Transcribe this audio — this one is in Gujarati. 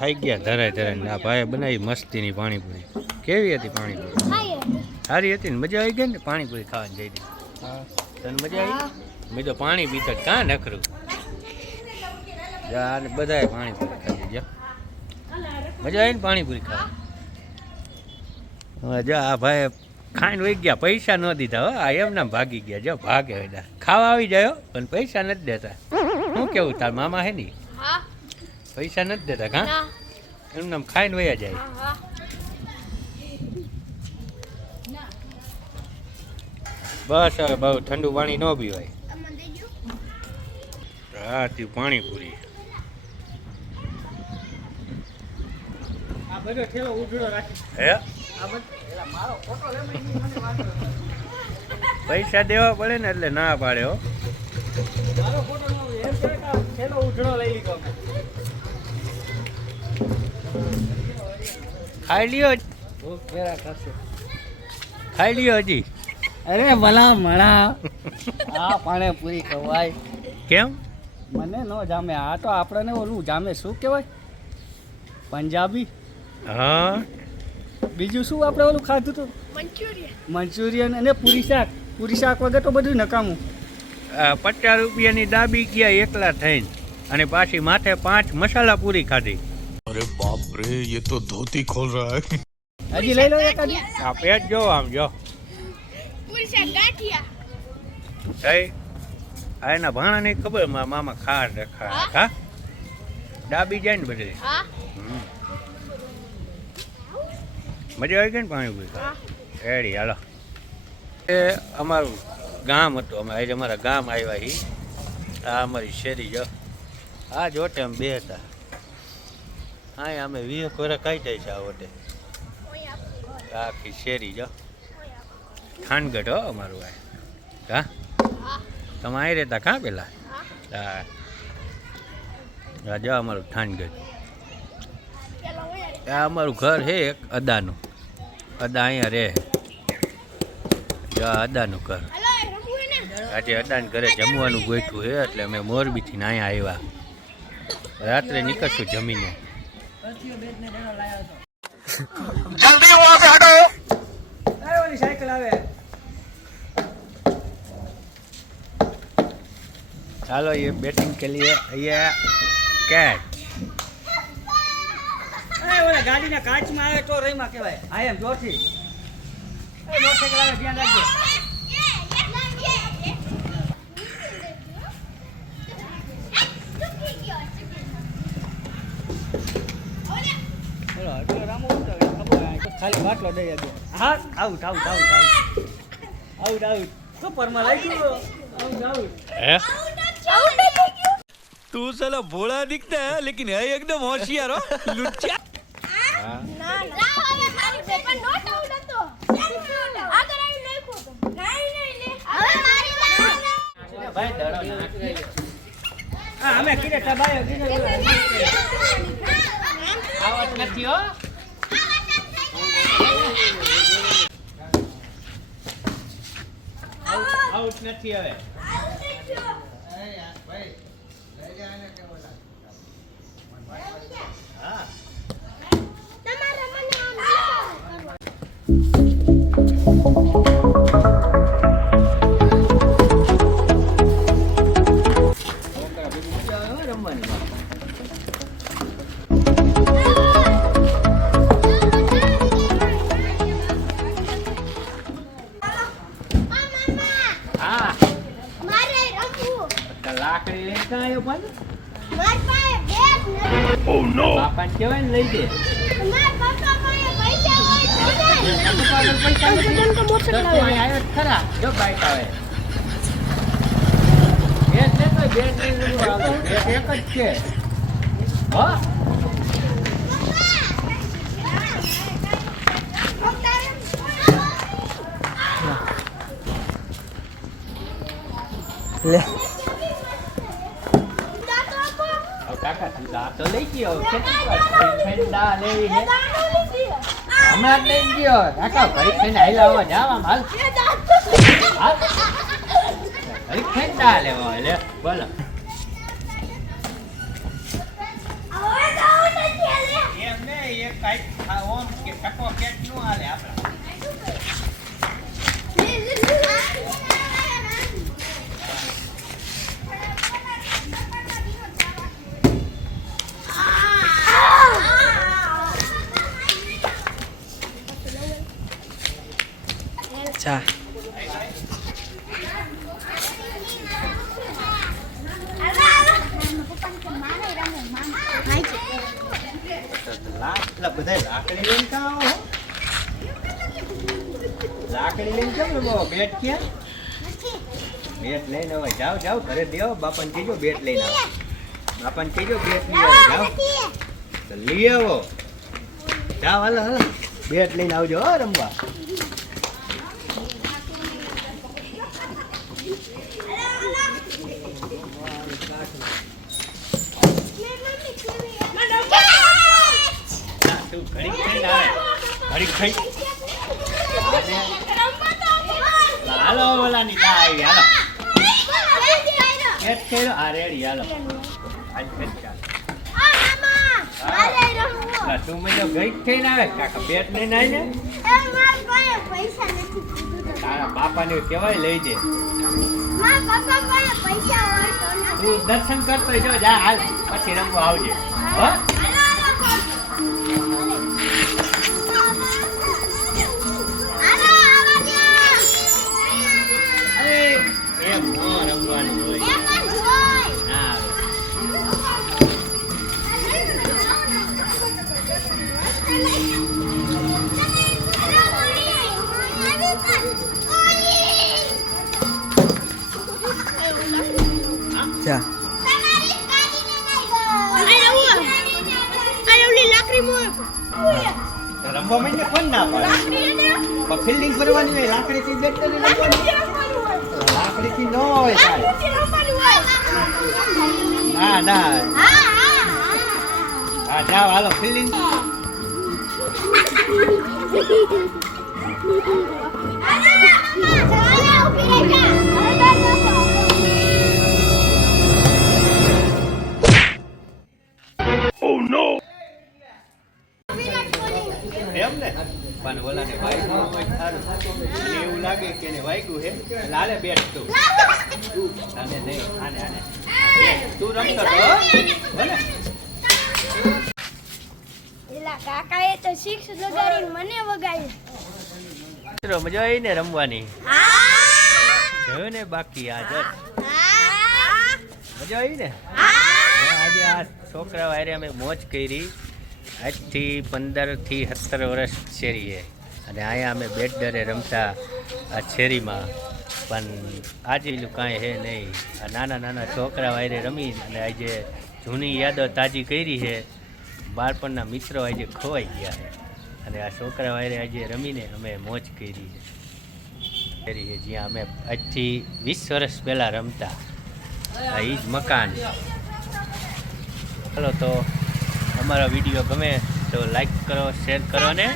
ખાઈ ગયા ધરાય ધરાય. આ ભાઈએ બનાવી મસ્તીની પાણીપુરી. કેવી હતી પાણીપુરી? સારી હતી ને? મજા આવી ગઈ ને પાણીપુરી ખાવાની જઈ હતી? તને મજા આવી? મેં તો પાણી પીતો કાં નખરું. જા બધાએ પાણીપુરી ખાધી. જા મજા આવી ને પાણીપુરી ખાવાની? હવે જા આ ભાઈ ખાઈને વહી ગયા, પૈસા ન દીધા. હો આ એમના ભાગી ગયા. જો ભાગે બધા ખાવા આવી જાય પણ પૈસા નથી દેતા. શું કેવું તાર મામા હે ની? પૈસા નથી દેતા કાં? એમના ખાઈને વયા જાય. બસ હવે બહુ ઠંડુ પાણી ન પીવાય. હા તું પાણીપુરી હે પૈસા દેવા પડે ને એટલે ના પાડે. હો ખાઈ લ્યો, ખાઈ લ્યો હજી. અરે ભલા મણા આ પાણીપુરી ખવાય કેમ? મને ન જામે. આ તો આપણને ઓલું જામે. શું કહેવાય? પંજાબી. હા બીજું શું આપણે ઓલું ખાધું હતું? મંચુરિયન અને પૂરી શાક. પૂરી શાક વગર તો બધું નકામું. 50 રૂપિયાની દાબી ગયા એકલા થઈને, અને પાછી માથે 5 મસાલા પૂરી ખાધી. અરે બાપ રે, ये तो धोती खोल रहा है. હજી લઈ લો એક હજી. આ પેટ જો આમ જો. આ એના ભાણા ને ખબર મામા ખાડ રખા હા ડાબી જાય ને બધી. મજા આવી ગઈ ને પાણીપુરી? રેડી હાલો. એ અમારું ગામ હતું. અમે આજે અમારા ગામ આવ્યા હી. આ અમારી શેરી જો. આ જોટે અમે બે હતા. હા અમે 20 વર્ષ કાઢી છે આ વટે. આખી શેરી જો. ખાનગઢ હો અમારું આ. હા તમે અહીં રહેતા કાં પેલા? હા જો અમારું થાનગઢ. આ અમારું ઘર છે એક અદાનું. અદા અહીંયા રહે. જો અદાનું ઘર. આજે અદાના ઘરે જમવાનું ગોઠવું છે એટલે અમે મોરબીથી અહીંયા આવ્યા. રાત્રે નીકળશું જમીને. जल्दी वहाँ से हटो. ઓલી સાયકલ આવે. चलो ये बैटिंग के लिए ये कैच. ઓલા ગાડીના કાચમાં આવે તો રહીમાં કહેવાય. આ એમ જોરથી. મોટરસાઇકલ આવે ધ્યાન રાખજો. ખાલી બાટલો દઈ દો. હા out out out out out out. સુપરમાં લઈ ગયો. Out out. तू साला भोला दिखता है लेकिन है एकदम होशियार हो लुच्चा. અમે કીધે ટબાયો કીધે આવત નથી હો. આઉટ નથી હવે. હા લાકડી લઈને ક્યાં આવ્યો પણ? Oh no. બાપાને કહેવાય ને લઈ દે. ખરા જો બાઈક આવે. બેટ લેતો બેટ લઈને એક જ છે. હા લે કાકા તું તો લઈ ગયો. ઠંડા લેવી છે હમણાં જ લઈ ગયો. કાકા ઘડી ખાઈને હાલ આવવા જાવ હાલ હાલ ઘડી ઠંડા લેવા લે બોલો. કેક કાઈ ઓમ કે કટો કેક નો હાલે આપડા ચા લાકડા બધા લાકડી લઈને કાં આવો લાકડી લઈને કેમ રમો બેટ ક્યાં બેટ લઈને હવે જાઓ ઘરે દેવો બાપાને કીજો બેટ લઈને આવો બાપાને કીજો બેટ લઈ આવો જાઓ તો લઈ આવો જાઓ હાલો બેટ લઈને આવજો હો રમવા તું ઘડીક થઈને આવે ઘડીક થઈ હાલો ઓલાની તા આવી હાલો બેટ ખેલો આ રેડી હાલો આજ ફેર ચાલ તું મને ઘડીક થઈને આવે કાકા બેટ લઈને આવી ને તારા બાપાને કહેવાય લઈ દે તું દર્શન કરતો જો જા હાલ પછી રમવા આવજે હો એમ રમવાનું હોય હા ચા રમવા માંડે કોણ ના પાડે ફિલ્ડિંગ કરવાની હોય લાકડીથી બેટ કરી લાકડીથી ન હોય ના હા જાઓ હાલો ફિલ્ડિંગ એમ ને પણ ઓલાને વાગ્યું હોય સારું અને એવું લાગે કે એને વાગ્યું છે લાલે બેટ તું આને નહીં આને તું રમતો તો ભલે એલા કાકાએ તો 6 લગાડીને મને વગાડી મિત્રો મજા આવી ને રમવાની જોયું ને બાકી આ જટ મજા આવી ને આજે આ છોકરા વારે અમે મોજ કરી આજથી 15 થી 17 વર્ષ શેરીએ અને અહીંયા અમે બેટ દરે રમતા આ શેરીમાં પણ આજે એટલું કાંઈ હે નહીં આ નાના છોકરા વારે રમી અને આજે જૂની યાદો તાજી કરી છે બાળપણના મિત્રો આજે ખોવાઈ ગયા છે અને આ છોકરા વારે આજે રમીને અમે મોજ કરી છે જ્યાં અમે આજથી 20 વર્ષ પહેલાં રમતા આ એ જ મકાન ચાલો તો અમારો વિડીયો ગમે તો લાઈક કરો શેર કરો ને